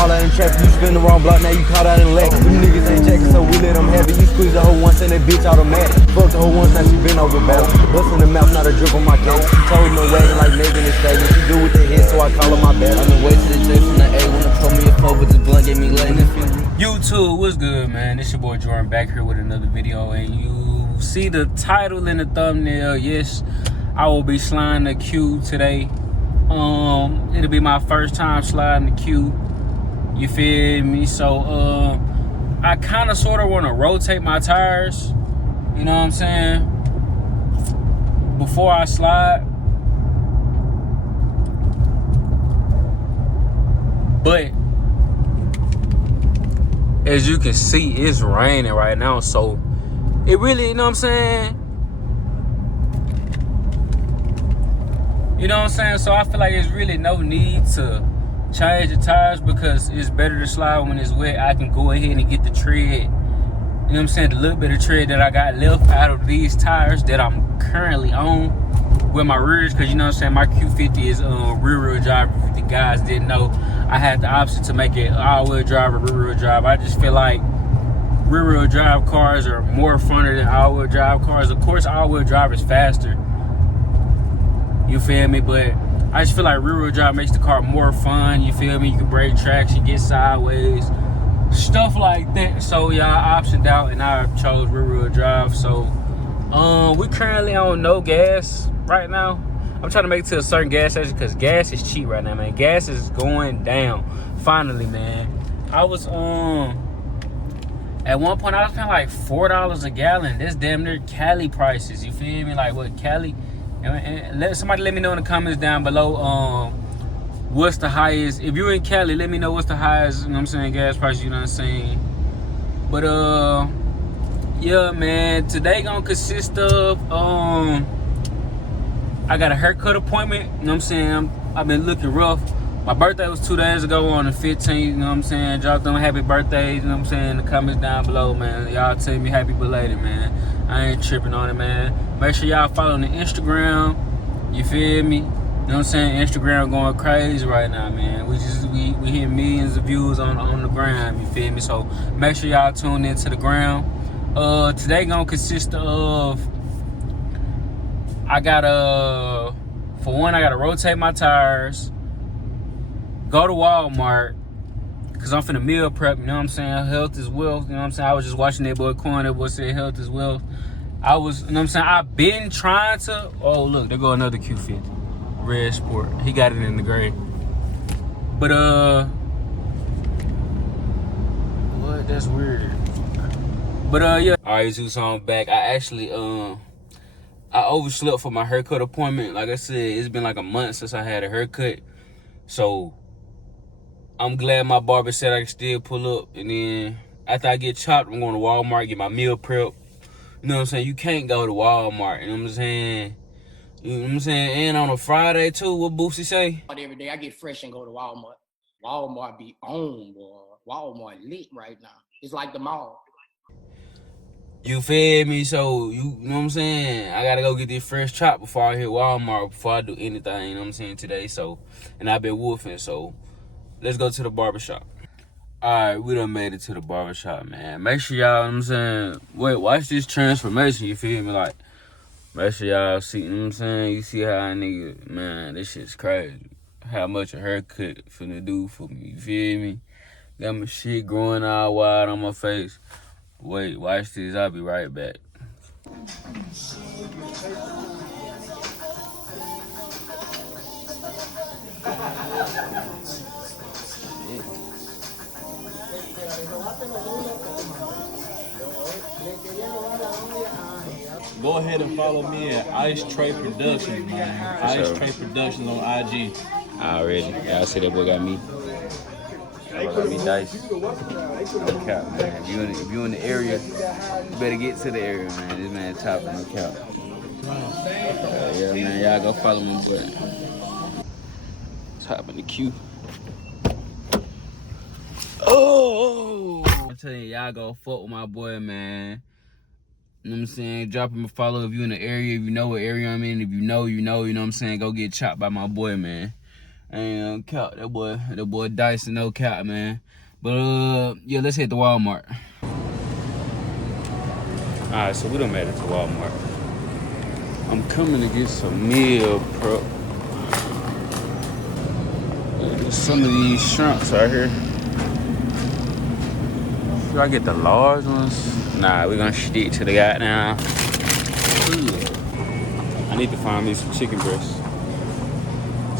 fall out in traffic. You spin the wrong block, now you caught out in lack. Them niggas ain't checking, so we let them have it. You squeeze the hoe once and that bitch automatic. Fuck the hoe once, now she been over battle. Bust in the mouth, not a drip on my cake. She told no wagon like Megan is stagnant. She do with the head, so I call her my bad. On the way to the J from the A, wanna pull me a four, but the blunt gave me late. YouTube, what's good, man? It's your boy Jordan back here with another video, and you see the title in the thumbnail. Yes, I will be sliding the Q today. It'll be my first time sliding the Q. You feel me? So I kind of sort of want to rotate my tires. You know what I'm saying? Before I slide. But as you can see, it's raining right now, so it really, you know what I'm saying? You know what I'm saying? So I feel like there's really no need to change the tires because it's better to slide when it's wet. I can go ahead and get the tread, you know what I'm saying, the little bit of tread that I got left out of these tires that I'm currently on with my rears, because you know what I'm saying, my Q50 is rear-wheel drive. If the guys didn't know, I had the option to make it all-wheel drive or rear-wheel drive. I just feel like rear-wheel drive cars are more funner than all-wheel drive cars. Of course, all-wheel drive is faster. You feel me? But I just feel like rear-wheel drive makes the car more fun. You feel me? You can brake traction, get sideways, stuff like that. So yeah, I optioned out and I chose rear-wheel drive. So we currently on no gas right now. I'm trying to make it to a certain gas station because gas is cheap right now, man. Gas is going down. Finally, man. I was at one point I was paying like $4 a gallon. That's damn near Cali prices. You feel me? Like what Cali? And somebody let me know in the comments down below what's the highest. If you're in Cali, let me know what's the highest, you know what I'm saying, gas price, you know what I'm saying. But yeah, man, today gonna consist of I got a haircut appointment, you know what I'm saying. I've been looking rough. My birthday was 2 days ago on the 15th, you know what I'm saying. Drop them happy birthdays, you know what I'm saying, in the comments down below, man. Y'all tell me happy belated, man. I ain't tripping on it, man. Make sure y'all follow the Instagram. You feel me? You know what I'm saying? Instagram going crazy right now, man. We hitting millions of views on the gram, you feel me? So make sure y'all tune into the gram. Today gonna consist of I gotta rotate my tires, go to Walmart, cause I'm finna meal prep, you know what I'm saying? Health is wealth, you know what I'm saying? I was just watching that boy Coin, that boy said health is wealth. I was, you know what I'm saying? I've been trying to, oh look, there go another Q50, Redsport. He got it in the gray. But what? That's weird. But yeah. All right, so I'm back. I actually I overslept for my haircut appointment. Like I said, it's been like a month since I had a haircut. So I'm glad my barber said I can still pull up. And then after I get chopped, I'm going to Walmart, get my meal prep. You know what I'm saying? You can't go to Walmart. You know what I'm saying? You know what I'm saying? And on a Friday too, what Boosie say? Every day I get fresh and go to Walmart. Walmart be on, boy. Walmart lit right now. It's like the mall. You feel me? So, you know what I'm saying? I gotta go get this fresh chop before I hit Walmart, before I do anything, you know what I'm saying, today. So, and I've been woofing, so let's go to the barbershop. Alright, we done made it to the barbershop, man. Make sure y'all, you know what I'm saying, watch this transformation, you feel me? Like, make sure y'all see, you know what I'm saying? You see how a nigga, man, this shit's crazy. How much a haircut finna do for me, you feel me? Got my shit growing all wide on my face. Wait, watch this. I'll be right back. Go ahead and follow me at Ice Trey Productions, man. Ice Trey Productions on IG. Already. Y'all see that boy got me. That boy got me dice. No cap, man. If you in the area, you better get to the area, man. This man chopping, no cap. Yeah, man. Y'all go follow me, boy. Chopping the Q. Oh! I'm telling you, y'all go fuck with my boy, man. You know what I'm saying? Drop him a follow if you in the area, if you know what area I'm in. If you know, you know what I'm saying? Go get chopped by my boy, man. And count that boy Dyson, no count, man. But yeah, let's hit the Walmart. Alright, so we done made it to Walmart. I'm coming to get some meal prep. Some of these shrimps right here. Should I get the large ones? Nah, we're gonna stick to the goddamn. I need to find me some chicken breasts.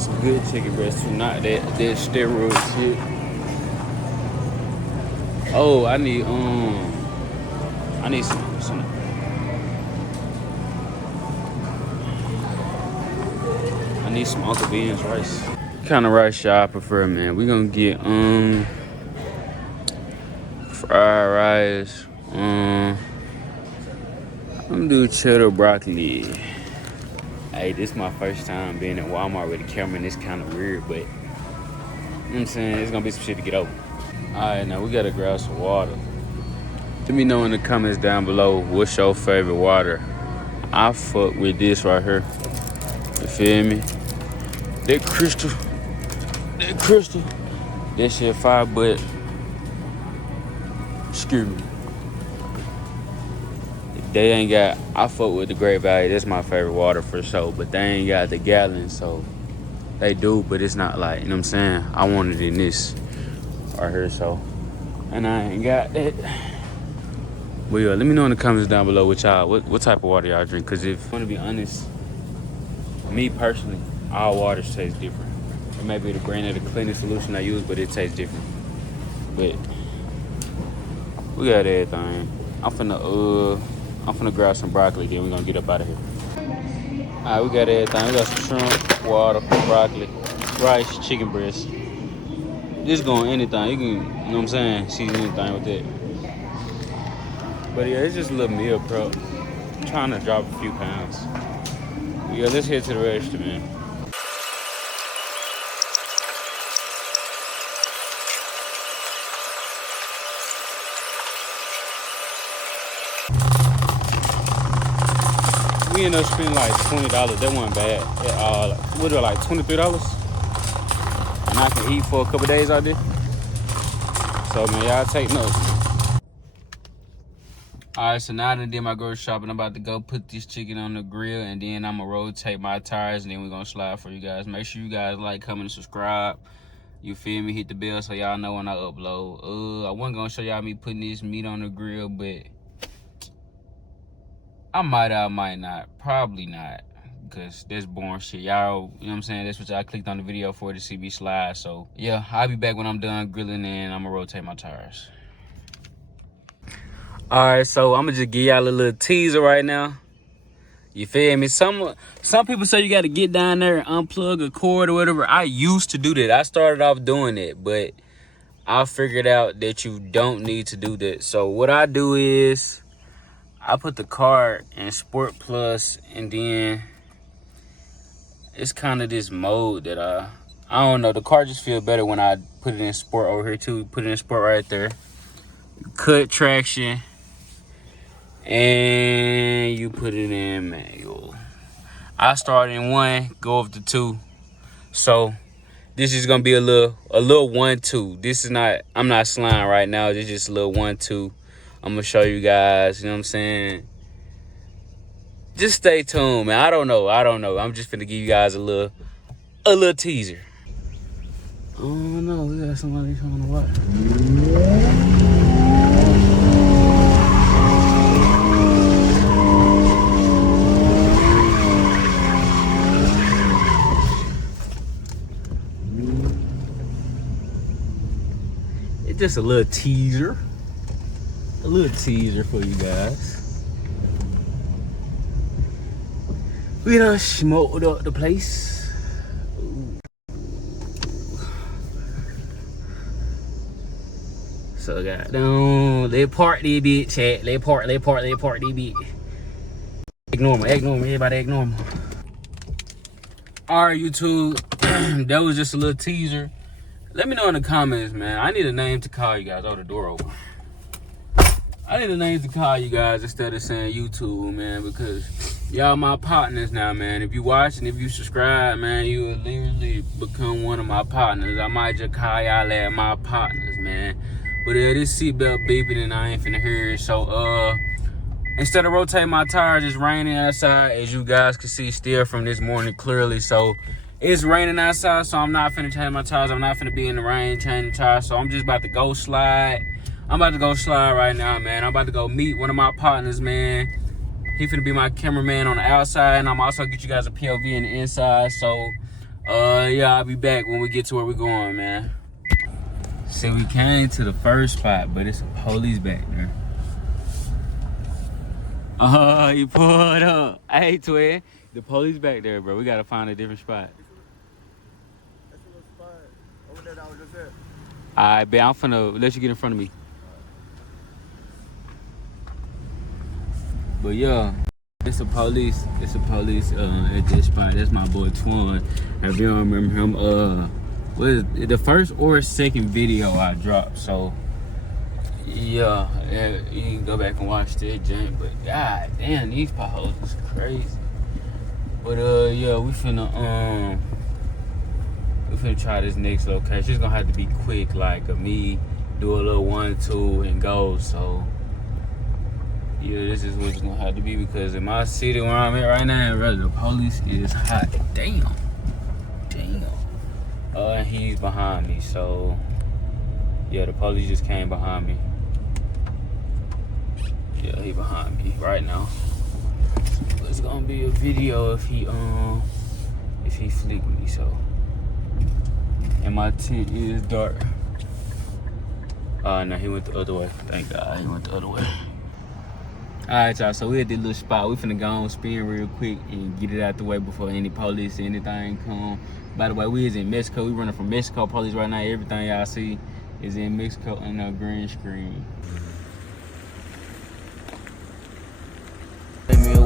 Some good chicken breasts too, not that steroid shit. Oh, I need some. I need some Uncle Ben's rice. What kind of rice y'all prefer, man? We gonna get fried rice. I'm gonna do cheddar broccoli. Hey, this is my first time being at Walmart with a camera, and it's kind of weird, but you know what I'm saying, it's gonna be some shit to get over. Alright, now we gotta grab some water. Let me know in the comments down below what's your favorite water. I fuck with this right here. You feel me? That crystal. That shit fire, but excuse me. They ain't got, I fuck with the Great Value. That's my favorite water for sure, but they ain't got the gallon, so they do, but it's not like, you know what I'm saying? I want it in this right here, so. And I ain't got that. But yeah, let me know in the comments down below what y'all, what type of water y'all drink, because if I want to be honest, me personally, all waters taste different. It may be the brand of the cleanest solution I use, but it tastes different. But we got everything. I'm finna grab some broccoli, then we're gonna get up out of here. Alright, we got everything. We got some shrimp, water, broccoli, rice, chicken breast. Just going anything. You can, you know what I'm saying, season anything with that. But yeah, it's just a little meal prep. I'm trying to drop a few pounds. But yeah, let's head to the register, man. We ended up spending like $20. That wasn't bad at all. What are like $23? And I can eat for a couple days out there. So man, y'all take notes. Alright, so now that I did my grocery shopping, I'm about to go put this chicken on the grill, and then I'm gonna rotate my tires, and then we're gonna slide for you guys. Make sure you guys like, comment, and subscribe. You feel me? Hit the bell so y'all know when I upload. I wasn't gonna show y'all me putting this meat on the grill, but I might not. Probably not. Because that's boring shit. Y'all, you know what I'm saying? That's what y'all clicked on the video for, to see me slide. So, yeah, I'll be back when I'm done grilling, and I'm going to rotate my tires. All right, so I'm going to just give y'all a little teaser right now. You feel me? Some people say you got to get down there and unplug a cord or whatever. I used to do that. I started off doing it, but I figured out that you don't need to do that. So, what I do is I put the car in Sport Plus, and then it's kind of this mode that I don't know. The car just feel better when I put it in Sport over here too. Put it in Sport right there. Cut traction, and you put it in manual. I start in 1, go up to 2. So this is gonna be a little 1-2. This is not. I'm not sliding right now. This is just a little 1-2. I'm gonna show you guys, you know what I'm saying? Just stay tuned, man. I don't know. I'm just finna give you guys a little teaser. Oh no, we got somebody trying to watch. It's just a little teaser. A little teaser for you guys. We done smoked up the place. Ooh. So goddamn, they part this bitch, chat. They part this bitch. Ignore me, everybody ignore me. Alright, YouTube, that was just a little teaser. Let me know in the comments, man. I need a name to call you guys. Oh, the door open. I need a name to call you guys instead of saying YouTube, man, because Y'all my partners now, man. If you watch and if you subscribe, man, you will literally become one of my partners. I might just call y'all at my partners, man. But this seatbelt beeping and I ain't finna hear it. So instead of rotating my tires, it's raining outside, as you guys can see still from this morning clearly. So it's raining outside, so I'm not finna change my tires. I'm not finna be in the rain changing tires. So I'm just about to go slide. I'm about to go slide right now, man. I'm about to go meet one of my partners, man. He finna be my cameraman on the outside, and I'm also get you guys a POV in the inside. So yeah, I'll be back when we get to where we're going, man. See, we came to the first spot, but it's a police back there. Oh, you pulled up. Hey, twin. The police back there, bro. We gotta find a different spot. That's a little spot. Over there, that was just there. Alright, bet I'm finna let you get in front of me. But yeah, it's a police at this spot. That's my boy Twan. If you don't remember him, what is it, the first or second video I dropped. So yeah, you can go back and watch that junk. But god damn, these potholes is crazy. But yeah, we finna try this next location. It's gonna have to be quick, like me do a little 1-2 and go. So yeah, this is what it's gonna have to be, because in my city where I'm at right now, the police is hot. Damn. And he's behind me, so yeah, the police just came behind me. Yeah, he behind me right now. It's gonna be a video if he flick me. So, and my tent is dark. No, he went the other way. Thank God, he went the other way. Alright, y'all, so we at this little spot. We finna go on spin real quick and get it out the way before any police or anything come. By the way, we is in Mexico. We running from Mexico police right now. Everything y'all see is in Mexico on the green screen.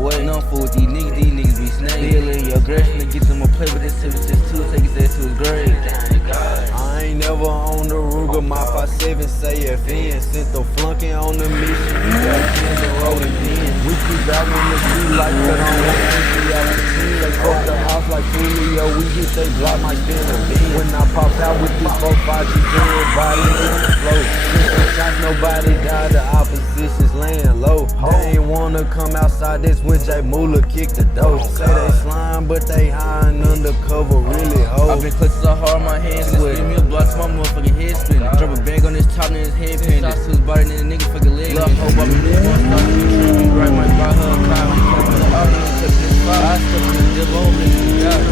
Waiting on fool with these niggas be snakes. Still in your aggression to get them a play with this 762, take his ass to his grave. I ain't never on the Ruger, my 5.7 say FN. Sent the flunking on the mission, we got kids and rolling in. We keep out in the street like cut on 150 out the team. They fuck the house like Julio, we get they block my spin a bean. When I pop out with this 4-5, you do everybody in the flow. Shots, nobody died, the opposition's laying low. They ain't wanna come outside, this when J Moolah kick the door. Say they slime, but they high and undercover, really ho. I've been clutching so hard, my hands split. Me a block to my motherfucking head spinning. Drop a bag on his top and his head pinned. Shots to his body and the nigga fucking leg. Love hope I've been this one start to be right, might buy her a car. We can't put it out, we don't touch this fire. I step in the devil, I'm listening to God.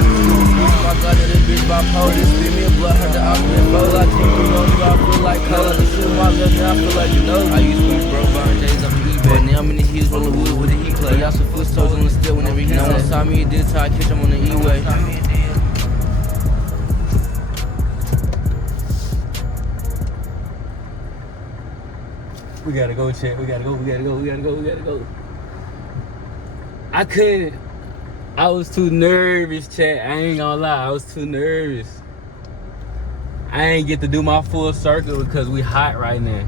I got to this bitch bipolar. This spin me a blood, heard the opposite bowl. I take you on you, I feel like color. The shoot my left, now I feel like you know. I used to be broke, buying days off of eBay. Now I'm in the hills, rolling wood with the heat play. Y'all some foot toes on the steel whenever he know. One time me, it did tie, catch him on the E-way. We gotta go, chat. We gotta go. I was too nervous, chat. I ain't gonna lie, I was too nervous. I ain't get to do my full circle because we hot right now.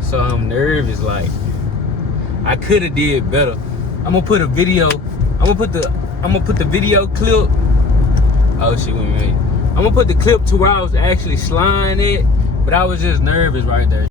So I'm nervous, like I could have did better. I'm gonna put a video. I'm gonna put the video clip. Oh shit, wait. I'm gonna put the clip to where I was actually sliding it, but I was just nervous right there.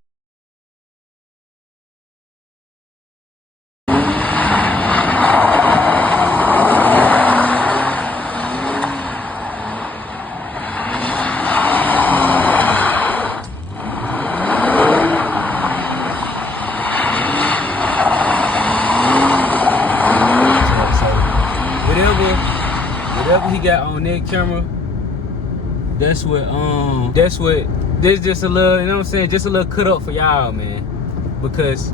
Whatever he got on that camera, this just a little, you know what I'm saying, just a little cut up for y'all, man. Because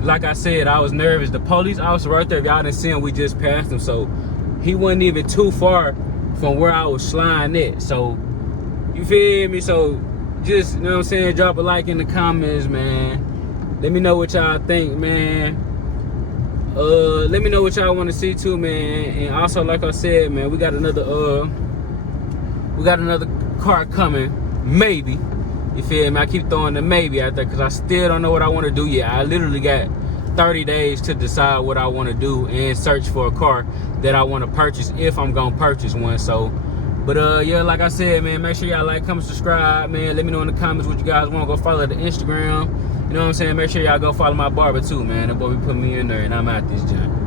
like I said, I was nervous. The police officer right there, if y'all didn't see him, we just passed him, so he wasn't even too far from where I was sliding at. So you feel me? So just, you know what I'm saying, drop a like in the comments, man. Let me know what y'all think, man. Let me know what y'all want to see too, man. And also, like I said, man, we got another car coming, maybe. You feel me? I keep throwing the maybe out there because I still don't know what I want to do yet. I literally got 30 days to decide what I want to do and search for a car that I want to purchase if I'm gonna purchase one. So, but yeah, like I said, man, make sure y'all like, comment, subscribe, man. Let me know in the comments what you guys want. Go follow the Instagram. You know what I'm saying? Make sure y'all go follow my barber too, man. That boy be putting me in there, and I'm out this joint.